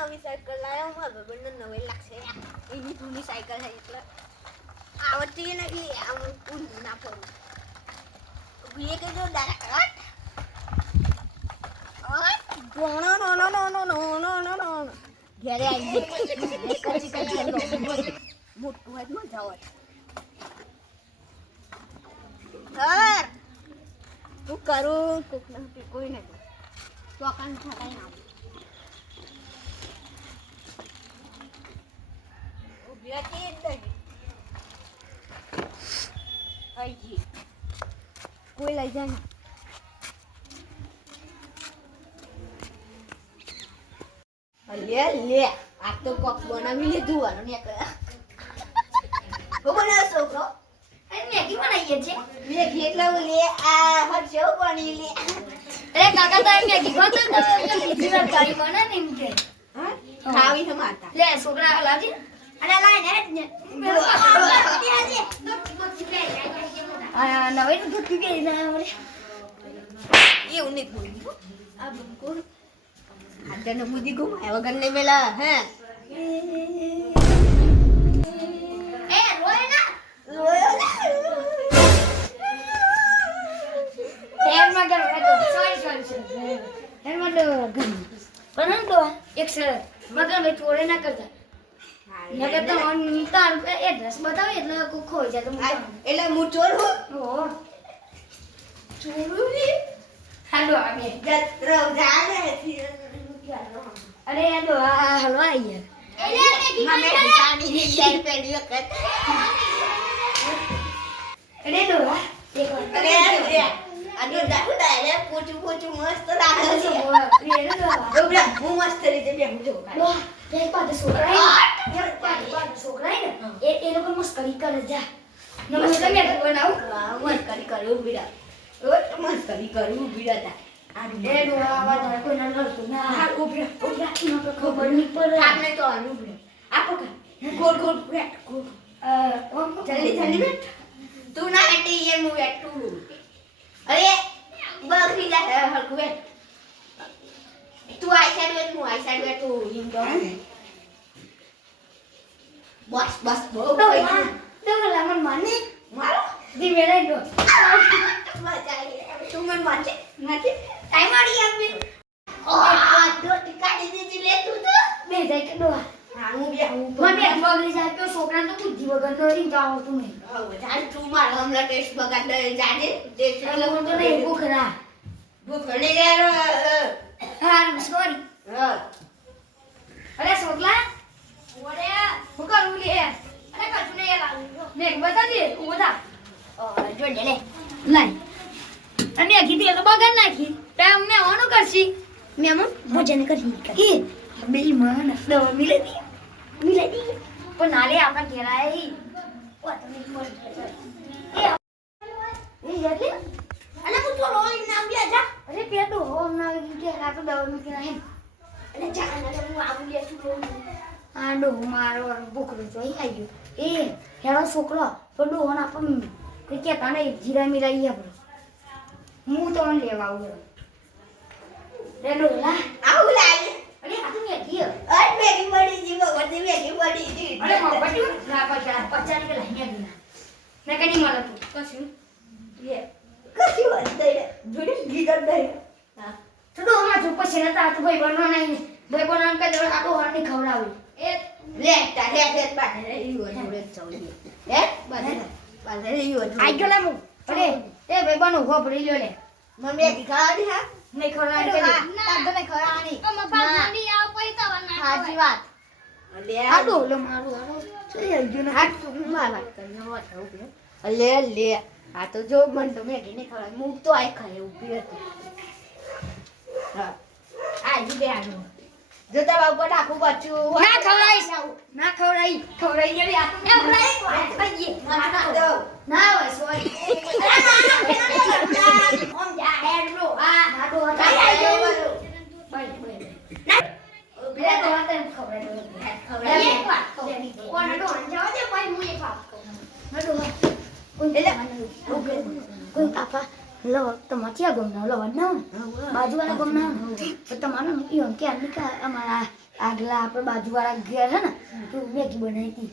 નવી સાયકલ લાવ્યો મારો ભાઈબંધને નવી લાગશે એની જૂની સાયકલ છે એટલે આવડતી નથી આમ ઊંધું ના ફરું બીએ કે જો ડાયરેક્ટ નો નો નો નો નો નો નો નો નો ઘરે આવી કચી કચી મોટું હોય મજા હોય સર હું કરું કોક નથી કોઈ નથી તો કાન ખાતા ના ઉભી હતી દઈ આઈ કોઈ લઈ જાય લે લે આ તો કોક બનાવી લીધું આનો ને કો બનાવ છોકરો અરે મેગી બનાવીએ છે મેગી એટલે લે આ હરજો બની લે અરે કાકા તારે મેગી ખાતો જીવન કરી બને ને એમ કે હા ખાવી છે માતા લે છોકરા લાવજે અને લાઈ ને આ નવે તો દૂધ પી ના આવડે એવું નહીં બોલી આ બંકો આદને મુદી ગુમાય વગર નહીં મેલા હે એ રોય ના રોયો ને એમ મગર તો સોરી એમ મગર ગમ પણ તો એક સર મગર મે ચોરે ના કરતા નગર તો તાર એડ્રેસ બતાવે એટલે કો ખોઈ જાય તો એટલે હું ચોર હું ઓ ચોરી હાલો આવે જત્રો જાને અરે આ તો હલવા આવી મને પાણી ની શેર પેલી વખત અરે દો અરે આ તો દાડે પોચું પોચું મસ્ત લાગે છે ઓબલા હું મસ્ત રીતે બે હું જો બે પાડે છોકરા છોકરા ને એ લોકો મસ્કરી કરે જા નમસ્તે મેં તો બનાવું મસ્કરી કરું બીડા રોજ મસ્કરી કરું બીડા એ ડોળા વાળા કોઈ ના લડતું ના હા ઉભરા ન તો ખબર નહીં પડે આપને તો આનું ઉભરા આપો કા ગોળ ગોળ બેઠ ગોળ જલ્દી જલ્દી બેઠ તું ના બેઠી એ હું બેઠું અરે બકરી જા હરકુ બેઠ તું આઈ સાઈડ બેઠ હું આઈ સાઈડ બેઠું હિમ દો બસ બસ બહુ તો લામન માને મારો ધીમે રહી દો મજા તું મને માનજે નથી ટાઈમ આડી આપને આ તો ટીકાડી દીધી લે તું તો બે જાય કે ડોળા હા હું બે હું મને બગડી જાય તો છોકરા તો બુદ્ધિ વગર કરી જાવ તું નહીં હવે જાન તું માર હમલા ટેસ્ટ બગાડ દે જાને ટેસ્ટ એટલે હું તો નહીં ભૂખરા ભૂખણી યાર હા સોરી હા અરે છોકરા ઓરે હું કરું લે અરે કશું નહીં લાવું મેં બતા દે ઉધા જો લે લે લાઈ અને કીધી તો બગાડ નાખી ટાઈમ મે ઓનું કરશી મેં ભોજન કરી કે બે મન દવા મિલેતી પણ નાલે આપણા ઘેરાય ઓ તમે એ એટલે અલે હું તો રોઈ નામ લે જા અરે પેટો હો ના કે આ તો દવા મૂકી હે અલે જા ના હું આવું લે છું આ ડો મારો ભૂખરો જોઈ આવી ગયો એ હેરો છોકરો તો ડો ના પણ કે કેતા નહીં જીરા મિરાઈ આપણે હું તો લેવા આવું રે ડો લા આવું લાગે અરે આ તો મે ગયો અરે મેગી પડી જીવો વધી મેગી પડી જી અરે મોબટી ના પચાસ કે લઈને ગયો ને કદી મળે તું કશું યે કશું વાત દે જોડે ગીગર દે હા તો ડો માં જો પછી નતા તો ભાઈ બનો નહીં ભાઈ બનો કે દે આટો હારની ખવડાવી એ લે તારે કે બાને રહી હોય જોડે ચૌડી હે બાને રહી હોય આઈ ગયો લામુ અરે એ ભાઈ બનો હો ભરી લ્યો લે મને મેગી ખાવાની હા નહીં ખવડાવી કે તાર તો નહીં ખવડાવવાની સાચી વાત લે આ ડો લો મારું આનો થઈ ગયો ને હાથ તું માર વાત કરીને વાત ઉભી લે લે આ તો જો મન તો મેગી નહીં ખાવાની મૂક તો આઈ ખાય ઉભી હતી હા આ જી બે આનો જો તારા ઉપર આખું બચ્ચું ના ખવડાવી ખવડાવી આ તો ખવડાવી ના હોય સોરી ઓમ જા હેડ બ્રો આ નાડો હતા બાય બે તો હતા ખવડાવી એક વાત કોણ નાડો જાવ દે ભાઈ હું એક વાત કહું નાડો કોઈ એટલે કોઈ પાપા લો તમારે ક્યાં ગમના લો ના બાજુવાળા ગમના તો તમારે એમ કે આની કે અમારા આગલા આપણે બાજુવાળા ઘેર હે ને તો મેગી બનાવી હતી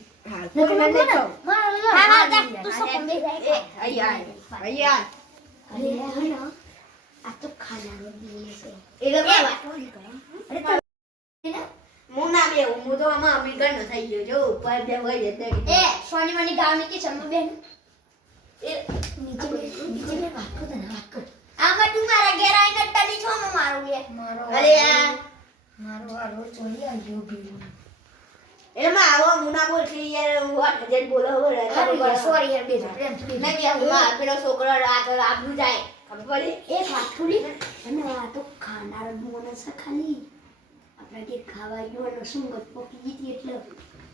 આ તો ખાનારો દિવસ છે હું ના બે હું તો આમાં અમેરિકન નો થઈ ગયો જો ઉપર બે હોય એટલે એ સોની મની ગામની કે શર્મા બેન એ નીચે બે વાત કર ને વાત કર આમાં તું મારા ઘેર આવીને ટલી છો મે મારું લે અરે યાર મારો આ રોજ જોઈ આવ્યો ભીલું એમાં આવો મુના બોલ કે યાર વાત જેન બોલો હવે સોરી યાર બેસ પ્રેમ થી નહીં યાર માં પેલો છોકરો આગળ આબરૂ જાય ખબર પડી એ વાત થોડી અને આ તો ખાનાર બોનસ ખાલી આપણે કે ખાવા ગયો સુંગત પકી ગઈ એટલે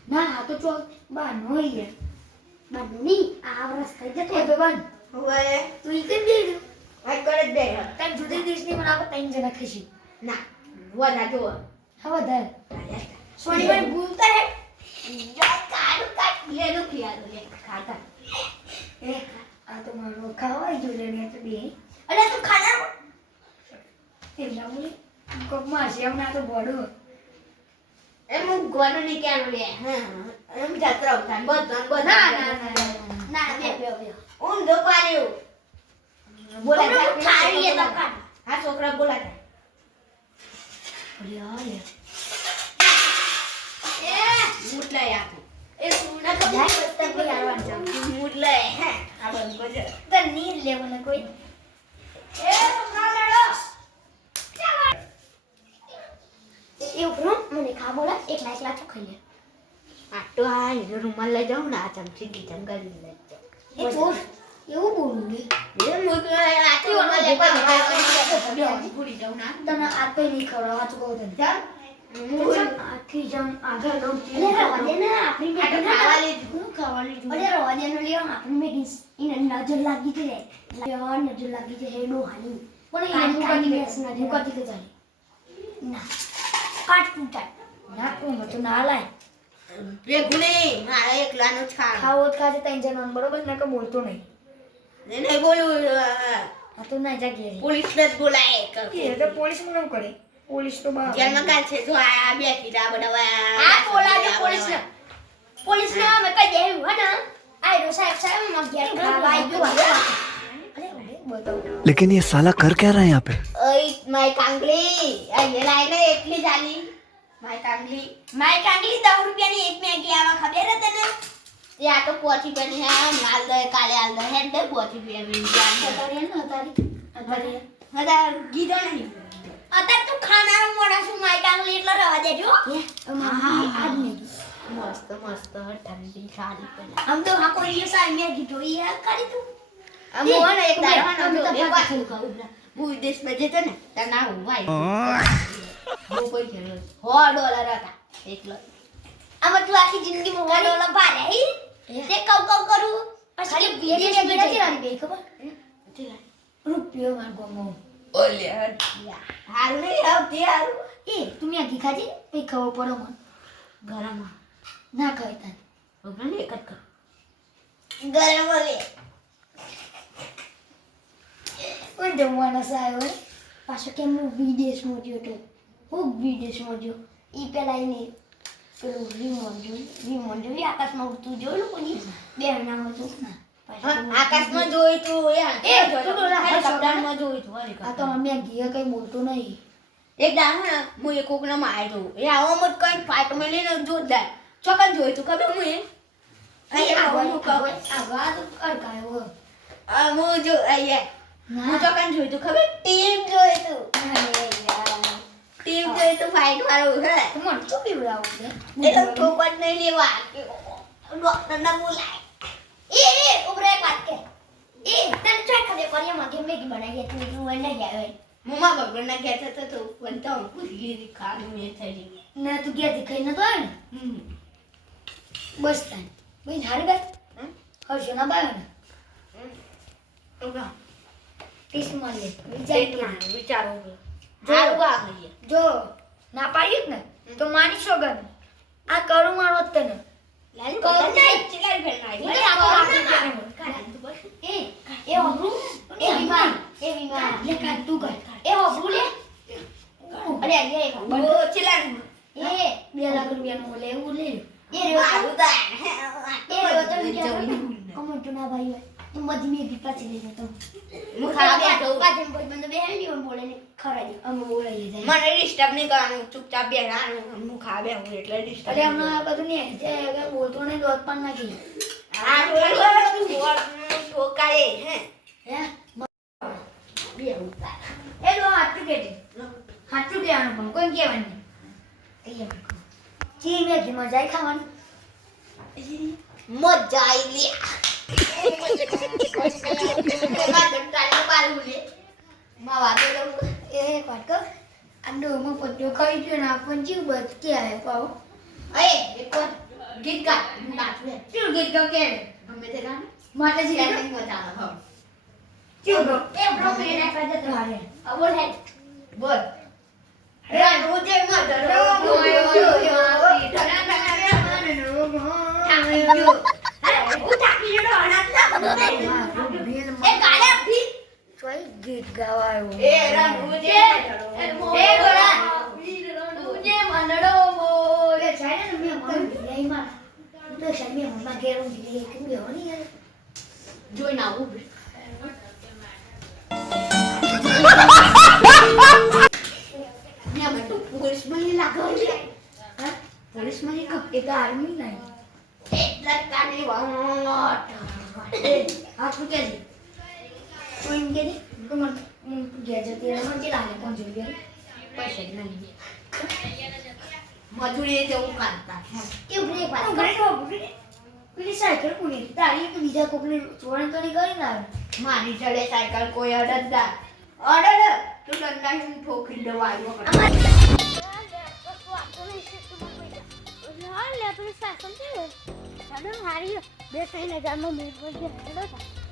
ના આ તો ચો બા નોઈ યાર બા ની આ વરસ થઈ જતો તો બન હવે તું ઈ કેમ ગઈ વાત કરે દે તને જુદી દેશની મને આપણે ત્રણ જણા ખસી ના વના જો હવે દર સોની ભાઈ ભૂલતા હે યાર કાઢ કાઢ લે નો ખિયાલ લે ખાતા એ આ તો મારો ખાવા જો લે ને તો બે અરે તું ખાના એમ લાવું કોક માં સેવ ના તો બોડો એમ ગોનો ની કેમ લે હા એમ જાત્રા ઉઠાન બધન બધન ના બે ઓમ દો પાડ્યો બોલે થાળી એ દકા હા છોકરા બોલાતા અરે આ લે એ મુટલા યાર એ સુના તો જાય રસ્તા પર આવવાનું છે મુટલા હે આ બંધ કરજો તો ની લેવાના કોઈ એ છોકરા લડો એ ઉપરો મને ખા બોલા એકલા એકલા ચોખાઈ લે આ તો આ હીરો રૂમાલ લઈ જાઉં ને આ ચમચી ડીચમ કરી લઈ એ ચોર એવું બોલું ને એ મુટલા આથી રૂમાલ લે પણ ભૂલી જાઉં ના તને આપે નહીં ખવડાવ આ તો કહું તને ચાલ આખી જમ આગળ લો અરે રવા દે ને આપણી આ તો મેગી ખાવા લીધું હું ખાવા લીધું અરે રવા દે ને લેવા આપણી મેગી એને નજર લાગી છે લેવા નજર લાગી છે હેડો હાલી પણ એને કાઢી બેસ ના હું કાઢી કે ચાલી ના કાટ તૂટા ના કોમ તો ના લાય ભેગું નહીં મારા એકલાનો જ ખાવા ખાવો જ ખાજે તઈ જણ બરોબર ને કે બોલતો નહીં નહીં બોલું આ તો ના જા ઘેર પોલીસ ને જ બોલાય એ તો પોલીસ મને કરે પોલીસ તો બા જેલમાં કાલ છે જો આ બે કીડા બધા આ બોલાજો પોલીસ ને અમે કઈ દેવું હે ને આઈ રો સાહેબ માં ઘેર ખાવા આવી ગયો અરે બતાવ लेकिन ये साला कर क्या रहा है यहाँ पे ઓય માય કાંગલી આ એ લાઈને એટલી જાલી માય કાંગલી 10 રૂપિયાની એક મેગી આવા ખબર હે તને એ આ તો પોચી બની હે માલ દે કાલે આલ દે હેડ દે પોચી બે મિનિટ અતારી હદા ગીધો નહીં અત્યારે તું ખાનારો મોડા છું માય કાંગલી એટલે રવા દેજો આજ મેગી મસ્ત મસ્ત ઠંડી સારી પણ આમ તો આ કોઈ દિવસ આ મેગી જોઈ હે કરી તું આમ હોય ને એક દાડવાનો એક વાત કહું હું વિદેશમાં જતો ને તાર ના ભાઈ હું કોઈ ખેલો $100 હતા એકલો આમાં તું આખી જિંદગીમાં વાળો ભારે હે તે કવ કરું પછી વિદેશ બેડા છે રાની બે ખબર રૂપિયો માંગો મો ઓલે હાલ નહીં આવતી હારું એ તું મેગી ખાજી પછી ખવો પડો મન ગરમ ના ખાઈ તાન ઓગણ એક જ કર ગરમ હવે ઓય જમવાના સાયો હે પાછો કેમ હું વિદેશમાં ગયો તો હું વિદેશમાં ગયો ઈ પેલા એને પેલું વિમોન જોયું આકાશમાં ઉડતું જોયું કોઈ બે નામ હતું ના આકાશમાં જોઈ તું એ તું ડોલા કપડામાં જોઈ તું આ તો અમે ઘીએ કઈ બોલતો નહીં એક દાણ ને હું એક કોકનો માર જોઉં એ આવો મત કઈ ફાટ માં લઈને જોરદાર ચોકન જોઈ તું ખબર હું એ આગળ તો અડકાયો હું જો અહીંયા હું ના ચોકન જોઈ તું ખબર ટીમ જોઈ તું ટીમ જોઈ તું ફાઇટ વાળું હે મને તો પીવડાવું છે એટલે ઠોકર નહીં લેવા ડોક્ટર ને બોલાય એ ઉભરે એક વાત કે એ તને ચાય ખબર પડી માં કે મેગી બનાવી હતી તું એને આવે મમ્મા બગડના ગયા હતા તો પણ તો ભૂલી ગઈ ખાનું એ થઈ ના તું ગયા દેખાઈ નતો આવે ને બસ તાન ભાઈ ધારે ગઈ હર્ષો ના બાયો ને તીસ માં લે વિચારો જો ના પાડી ને તો માની સોગન આ કરું મારો જ તને લાલ કોણ નહીં ચિલાર ફેર નાઈ એ અમરું એ વિમાન લે કાઢ તું કાઢ એ હોબરું લે અરે એ ઓ ચલાન એ 2 લાખ રૂપિયાનું લેવું લે એ મારું તા એ રહ્યો તો કમેન્ટ ના ભાઈ હોય તું બધી મે દી પાછી લઈ જતો હું ખાવા તો પાછી કોઈ બંધ બેહી ની બોલે ને ખરા દી અમે બોલાઈ જાય મને ડિસ્ટર્બ નહીં કરવાનું ચૂપચાપ બેહવાનું હું ખાવા બેહું એટલે ડિસ્ટર્બ અરે હમણાં આ બધું નહીં જે બોલતો ને દોત પણ નાખી આ ઠોકારે હે હે બે ઉતા એ દો હાથું કેટે હાથું દેવાનું પણ કોઈ કહેવાનું નહીં ચી મે કી મજા આવી ખાવાની મજા આવી લે મા દંતાને બારું લે મા વાદે લો એ પાટકો અંડો માં પટ્યો ખાઈ ગયો ને આપણ જીવ બચ કે આય પાવ એ એક ગીત ગા નાચવે શું ગીત ગાવ કે ગમે તે ગાને માતાજી તેને ને મજા આવે હો શું બ્રો એ બ્રો મે ના કાજે તો હારે બોલ હે બોલ રોજે મધર ગીત ગાવાયો એ રણુજે એ ગોરા રણુજે મંડળો મોર એ છાને મે મન લઈ માં તો સામે મમ્મા ઘેરું દીધી કે બે હોની યાર જોઈ ના ઉભ ને મે તો પોલીસ માં લાગો છે હા પોલીસ માં એક તો આર્મી નહીં એટલા કાની વાટ આ શું કે છે તું એમ કે છે તો મને ગેજેટ એ મને કે લાગે કોણ જોઈએ પૈસા નહીં મજૂરી જેવું કાઢતા કે બ્રેક વાત કરે પેલી સાયકલ કોની તારી તો બીજા કોકને ચોરણ તો નહીં કરી ના મારી ચડે સાયકલ કોઈ અડદદાર અડદ તું દંડા હું ઠોકી દેવા આવ્યો કર હાલ લે પેલી સાયકલ છે ને હારી 2-3 હજારમાં મેળ પડી જાય